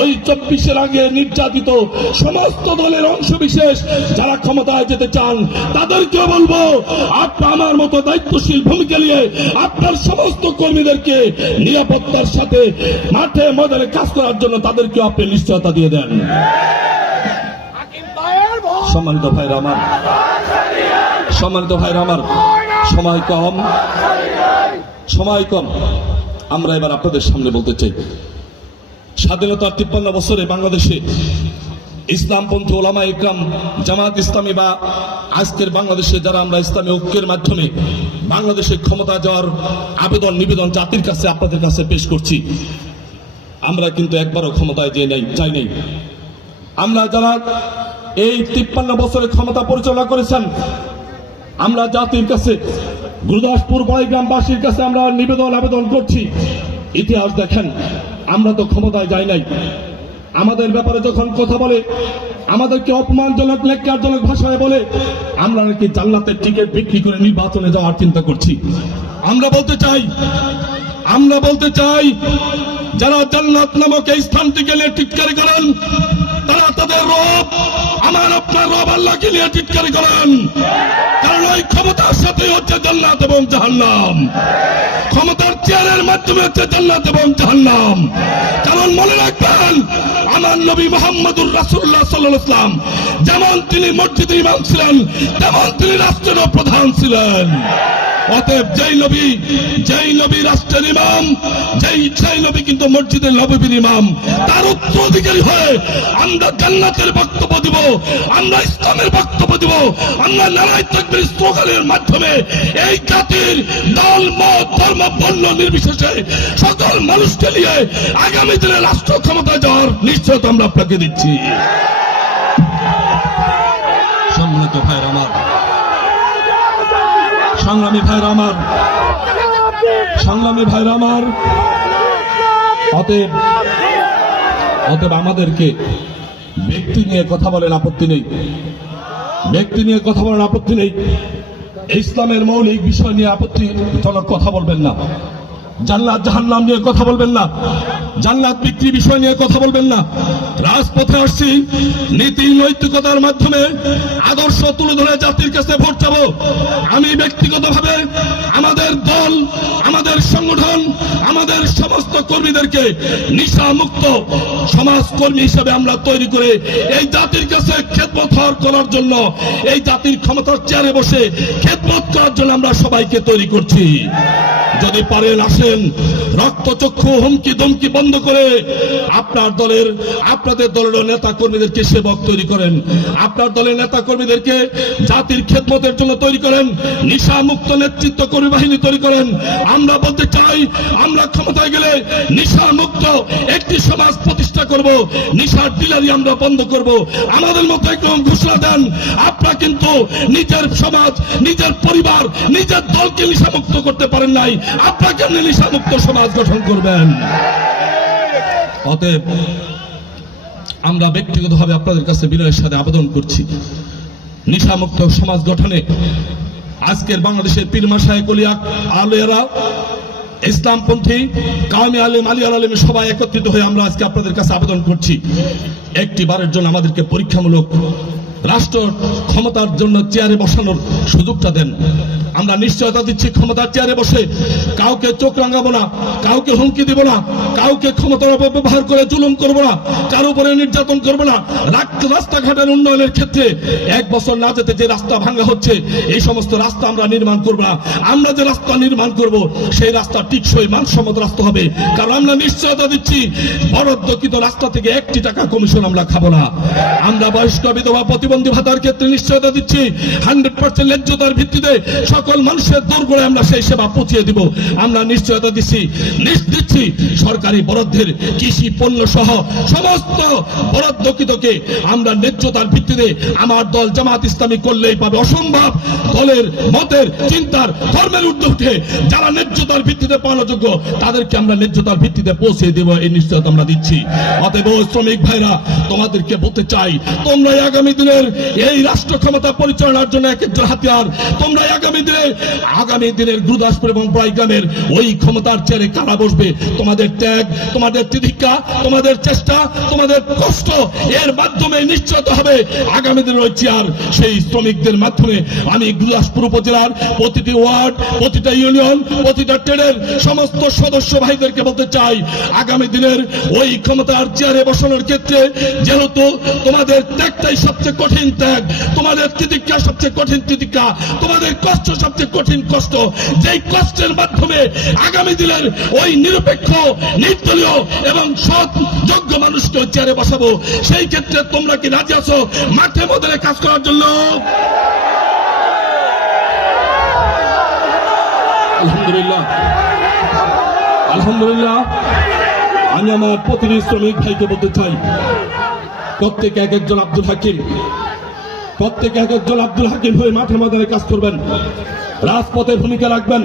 ওই চব্বিশের আগে নির্যাতিত সমস্ত দলের অংশ বিশেষ যারা ক্ষমতায় যেতে চান তাদেরকে বলব আপনার আমার মতো দায়িত্বশীল ভূমিকা নিয়ে আপনার সমস্ত কর্মীদেরকে নিরাপত্তার সাথে মাঠে ময়দানে কাজ করার জন্য তাদেরকে আপনি নিশ্চয়তা দিয়ে দেন। সম্মানিত ভাইরা আমার, সম্মানিত ভাইরা আমার, সময় কম সময় কম। আমরা এবার আপনাদের সামনে বলতে চাই স্বাধীনতার তিপ্পান্ন বছরে বাংলাদেশে ইসলামপন্থী ওলামা ইকরাম, জামাত ইসলামী বা আজকের বাংলাদেশে যারা আমরা ইসলামী ঐক্যের মাধ্যমে বাংলাদেশে ক্ষমতা যাওয়ার আবেদন, নিবেদন জাতির কাছে, আপনাদের কাছে পেশ করছি। আমরা কিন্তু একবারও ক্ষমতায় যে নাই চাই নাই। আমরা যারা এই তিপ্পান্ন বছরে ক্ষমতা পরিচালনা করেছেন, আমরা জাতির কাছে, গুরুদাসপুর গ্রামবাসীর কাছে আমরা নিবেদন, আবেদন করছি। ইতিহাস দেখেন আমরা তো ক্ষমতায় যাই নাই। আমাদের ব্যাপারে যখন কথা বলে, আমাদেরকে অপমানজনক লেখারজনক ভাষায় বলে, আমরা নাকি জান্নাতের টিকিট বিক্রি করে নির্বাচনে যাওয়ার চিন্তা করছি। আমরা বলতে চাই, আমরা বলতে চাই, যারা জান্নাত নামক এই স্থানটিকে নিয়ে টিটকারি করেন, তারা আমার আপনার রব আল্লাহকে নিয়ে টিটকারি করেন? কারণ ওই ক্ষমতার সাথে হচ্ছে জান্নাত এবং জাহান্নাম। ক্ষমতার চেয়ারের মাধ্যমে হচ্ছে জান্নাত এবং জাহান্নাম। কারণ মনে রাখবেন, আমার নবী মোহাম্মদুর রাসুল্লাহ সাল্লাম যেমন তিনি মসজিদ ইমাম ছিলেন, তেমন তিনি রাষ্ট্রের প্রধান ছিলেন। অতএব যেই নবী যেই নবী রাষ্ট্রের ইমাম, যেই, সেই নবী কিন্তু মসজিদের নবীর ইমাম। তার উত্তরাধিকারী হয়ে আমরা জান্নাতের বক্তব্য দিব, আমরা ইসলামের বক্তব্য দিব, আমরা লড়াই তকবির স্লোগানের মাধ্যমে এই জাতির দল, মত, ধর্ম, বর্ণ নির্বিশেষে সকল মানুষকে নিয়ে আগামী দিনে রাষ্ট্র ক্ষমতায় যাওয়ার নিশ্চয়তা আমরা আপনাকে দিচ্ছি। সম্মানিত ভাইয়ের আমার সংগ্রামী ভাই আমার। সংগ্রামী ভাই আমার। অতএব অতএব আমাদেরকে ব্যক্তি নিয়ে কথা বলেন আপত্তি নেই। ব্যক্তি নিয়ে কথা বলেন আপত্তি নেই। ইসলামের মৌলিক বিষয় নিয়ে আপত্তি আপত্তিজনক কথা বলবেন না। জান্নাত জাহান্নাম নিয়ে কথা বলবেন না। জান্নাত বিক্রি বিষয় নিয়ে কথা বলবেন না। রাজপথে আসছি, নীতি নৈতিকতার মাধ্যমে আদর্শ তুলে ধরে জাতির কাছে ভোট চাব। আমি ব্যক্তিগতভাবে আমাদের দল, আমাদের সংগঠন, আমাদের সমস্ত কর্মীদেরকে নিশা মুক্ত সমাজ কর্মী হিসেবে আমরা তৈরি করে এই জাতির কাছে খেদমত হওয়ার করার জন্য, এই জাতির ক্ষমতার চেয়ারে বসে খেদমত করার জন্য আমরা সবাইকে তৈরি করছি। যদি পারেন আসেন রক্তচক্ষু হুমকি দমকি বন্ধ করে আপনার দলের, আপনাদের দলের নেতা কর্মীদেরকে সেবক তৈরি করেন। আপনার দলের নেতা কর্মীদেরকে জাতির খেদমতের জন্য তৈরি করেন নিশা মুক্ত নেতৃত্ব কর্মী বাহিনী তৈরি করেন। আমরা বলতে চাই, আমরা ক্ষমতায় গেলে নিশা মুক্ত একটি সমাজ প্রতিষ্ঠা করব, নিশার ডিলারি আমরা বন্ধ করব। আমাদের মতো একদম ঘোষণা দেন, আপনারা কিন্তু নিজের সমাজ, নিজের পরিবার, নিজের দলকে নিশামুক্ত করতে পারেন নাই। আপনারা কেমনি নিশামুক্ত সমাজ গঠন করবেন। অতএব, আমরা ব্যক্তিগতভাবে আপনাদের কাছে বিনয়ের সাথে আবেদন করছি। নিশামুক্ত সমাজ গঠনে আজকের বাংলাদেশের পীর মাসায় কলিয়া আলেরা, ইসলামপন্থী কাউমি আলেম আলী আলেম সবাই একত্রিত হয়ে আমরা আজকে আপনাদের কাছে আবেদন করছি। একটি বারের জন্য আমাদেরকে পরীক্ষামূলক রাষ্ট্র ক্ষমতার জন্য চেয়ারে বসানোর সুযোগটা দেন। আমরা নিশ্চয়তা দিচ্ছি ক্ষমতার চেয়ারে বসে। কাউকে চোখ রাঙাবো না, কাউকে হুমকি দিব না, কাউকে ক্ষমতার অপব্যবহার করে জুলুম করব না, কারও উপরে নির্যাতন করব না। রাস্তাঘাটের উন্নয়নের ক্ষেত্রে এক বছর না যেতে যে রাস্তা ভাঙা হচ্ছে, এই সমস্ত রাস্তা আমরা নির্মাণ করব না। আমরা যে রাস্তা নির্মাণ করব, সেই রাস্তা টিকসই মানসম্মত রাস্তা হবে। কারণ আমরা নিশ্চয়তা দিচ্ছি বরাদ্দকৃত রাস্তা থেকে একটি টাকা কমিশন আমরা খাব না। আমরা বয়স্ক বিধবা প্রতিবন্ধী ভাতার ক্ষেত্রে নিশ্চয়তা দিচ্ছি। হান্ড্রেড পার্সেন্ট ন্যায্যতার ভিত্তিতে সকল মানুষের দূর করে আমরা সেই সেবা পৌঁছিয়ে দিব। আমরা নিশ্চয়তা দিচ্ছি দিচ্ছি। সরকারি বরাদ্দের কৃষি পণ্য সহ সমস্ত বরাদ্দকৃতকে আমরা ন্যায্যতার ভিত্তিতে আমার দল জামাত ইসলামী করলেই পাবে অসম্ভব। দলের মতের, চিন্তার, ধর্মের ঊর্ধ্বে উঠে যারা ন্যায্যতার ভিত্তিতে পাওয়ানো যোগ্য, তাদেরকে আমরা ন্যায্যতার ভিত্তিতে পৌঁছে দেব, এই নিশ্চয়তা আমরা দিচ্ছি। অতএব শ্রমিক ভাইরা, তোমাদেরকে বলতে চাই তোমরা আগামী দিনে শ্রমিকদের এই রাষ্ট্র ক্ষমতা পরিচালনার জন্য এক একজন হাতিয়ার। তোমরা আগামী দিনে, আগামী দিনের গুরুদাসপুর এবং প্রাইগ্রামের ওই ক্ষমতার চেয়ারে কারা বসবে? তোমাদের ত্যাগ, তোমাদের তিধিক্ষা তোমাদের চেষ্টা, তোমাদের কষ্ট, এর মাধ্যমে নিশ্চিত হবে। আগামী দিনের ওই চেয়ার, সেই শ্রমিকদের মাধ্যমে আমি গুরুদাসপুর উপজেলার প্রতিটি ওয়ার্ড, প্রতিটা ইউনিয়ন, প্রতিটা ট্রেডের সমস্ত সদস্য ভাইদেরকে বলতে চাই, আগামী দিনের ওই ক্ষমতার চেয়ারে বসানোর ক্ষেত্রে যেহেতু তোমাদের ত্যাগটাই সবচেয়ে কঠিন ত্যাগ। তোমাদের তিতিক্ষা সবচেয়ে কঠিন তিতিক্ষা। তোমাদের কষ্ট সবচেয়ে কঠিন কষ্ট। যেই কষ্টের মাধ্যমে আগামী দিনের ওই নিরপেক্ষ, নির্দলীয় এবং সৎ, যোগ্য মানুষকে চেয়ারে বসাবো, সেই ক্ষেত্রে তোমরা কি রাজি আছো মাঠে মধ্যে কাজ করার জন্য? আলহামদুলিল্লাহ। আলহামদুলিল্লাহ। আমি আমার প্রতিটি শ্রমিক ভাইকে বলতে চাই প্রত্যেকে এক একজন আব্দুল হাকিম। প্রত্যেকে এক একজন আব্দুল হাকিম হয়ে মাঠের ময়দানে কাজ করবেন। রাজপথে ভূমিকা রাখবেন।